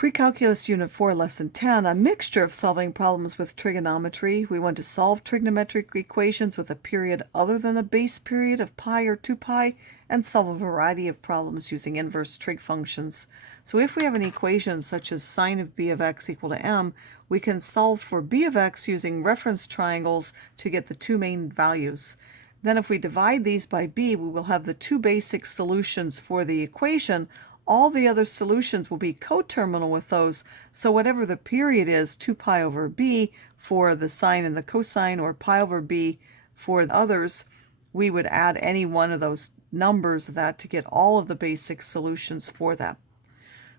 Pre-calculus Unit 4, Lesson 10, a mixture of solving problems with trigonometry. We want to solve trigonometric equations with a period other than the base period of pi or 2 pi, and solve a variety of problems using inverse trig functions. So if we have an equation such as sine of b of x equal to m, we can solve for b of x using reference triangles to get the two main values. Then if we divide these by b, we will have the two basic solutions for the equation. All the other solutions will be coterminal with those, so whatever the period is, 2 pi over b for the sine and the cosine, or pi over b for the others, we would add any one of those numbers of that to get all of the basic solutions for that.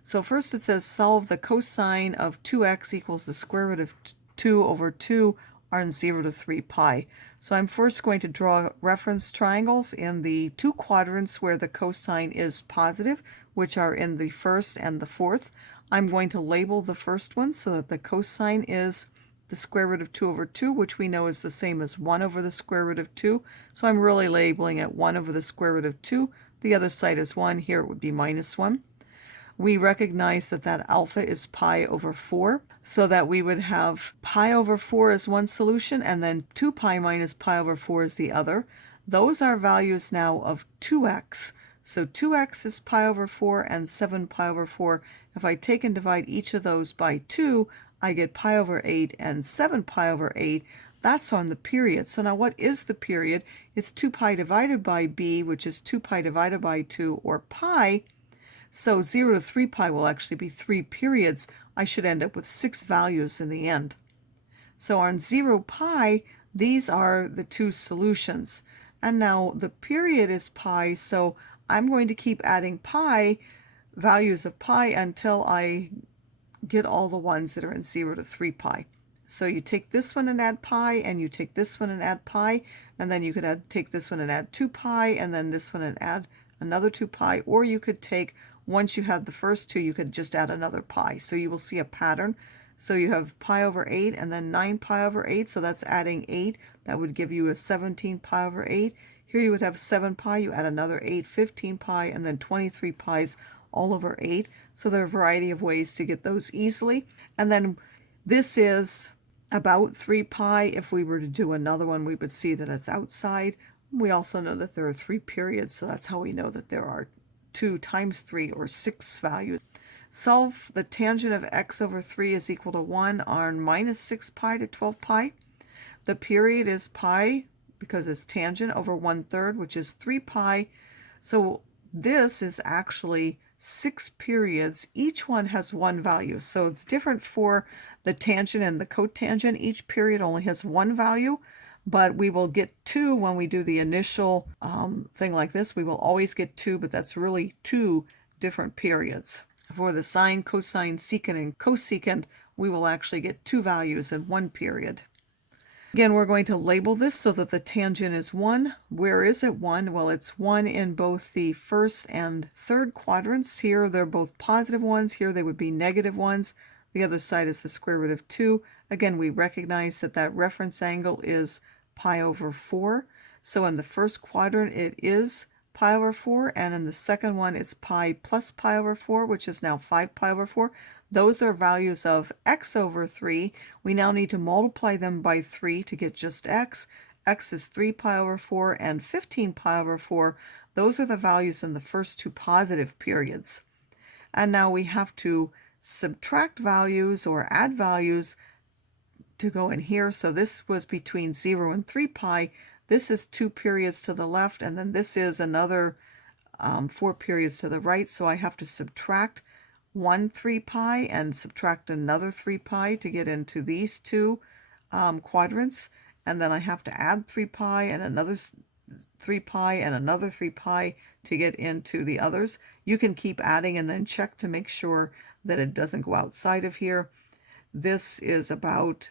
So first it says solve the cosine of 2x equals the square root of 2 over 2 on 0 to 3 pi. So I'm first going to draw reference triangles in the two quadrants where the cosine is positive, which are in the first and the fourth. I'm going to label the first one so that the cosine is the square root of 2 over 2, which we know is the same as 1 over the square root of 2. So I'm really labeling it 1 over the square root of 2. The other side is 1. Here it would be minus 1. We recognize that that alpha is pi over 4, so that we would have pi over 4 as one solution, and then 2 pi minus pi over 4 is the other. Those are values now of 2x. So 2x is pi over 4 and 7 pi over 4. If I take and divide each of those by 2, I get pi over 8 and 7 pi over 8. That's on the period. So now what is the period? It's 2 pi divided by b, which is 2 pi divided by 2, or pi. So 0 to 3 pi will actually be 3 periods. I should end up with 6 values in the end. So on 0 pi, these are the two solutions. And now the period is pi, so I'm going to keep adding pi, values of pi, until I get all the ones that are in 0 to 3 pi. So you take this one and add pi, and you take this one and add pi, and then you could take this one and add 2 pi, and then this one and add another 2 pi, or you could take, once you had the first two, you could just add another pi. So you will see a pattern. So you have pi over 8 and then 9 pi over 8, so that's adding 8. That would give you a 17 pi over 8. Here you would have 7 pi, you add another 8, 15 pi, and then 23 pi's all over 8. So there are a variety of ways to get those easily. And then this is about 3 pi. If we were to do another one, we would see that it's outside. We also know that there are 3 periods, so that's how we know that there are 2 times 3, or 6 values. Solve the tangent of x over 3 is equal to 1 on minus 6 pi to 12 pi. The period is pi, because it's tangent, over 1/3, which is 3 pi. So this is actually 6 periods. Each one has one value. So it's different for the tangent and the cotangent. Each period only has one value. But we will get 2 when we do the initial thing like this. We will always get 2, but that's really 2 different periods. For the sine, cosine, secant, and cosecant, we will actually get 2 values in one period. Again, we're going to label this so that the tangent is 1. Where is it 1? Well, it's 1 in both the first and third quadrants. Here they're both positive ones. Here they would be negative ones. The other side is the square root of 2. Again, we recognize that that reference angle is pi over 4. So in the first quadrant, it is pi over 4, and in the second one, it's pi plus pi over 4, which is now 5 pi over 4. Those are values of x over 3. We now need to multiply them by 3 to get just x. X is 3 pi over 4 and 15 pi over 4. Those are the values in the first two positive periods. And now we have to subtract values or add values to go in here. So this was between 0 and 3 pi. This is 2 periods to the left, and then this is another 4 periods to the right. So I have to subtract 1 3 pi and subtract another 3 pi to get into these two quadrants. And then I have to add 3 pi and another 3 pi and another 3 pi to get into the others. You can keep adding and then check to make sure that it doesn't go outside of here. This is about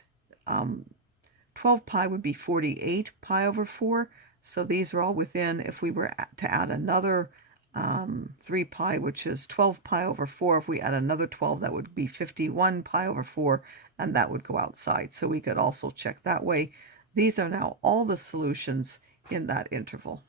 12 pi would be 48 pi over 4. So these are all within. If we were to add another 3 pi, which is 12 pi over 4, if we add another 12, that would be 51 pi over 4, and that would go outside. So we could also check that way. These are now all the solutions in that interval.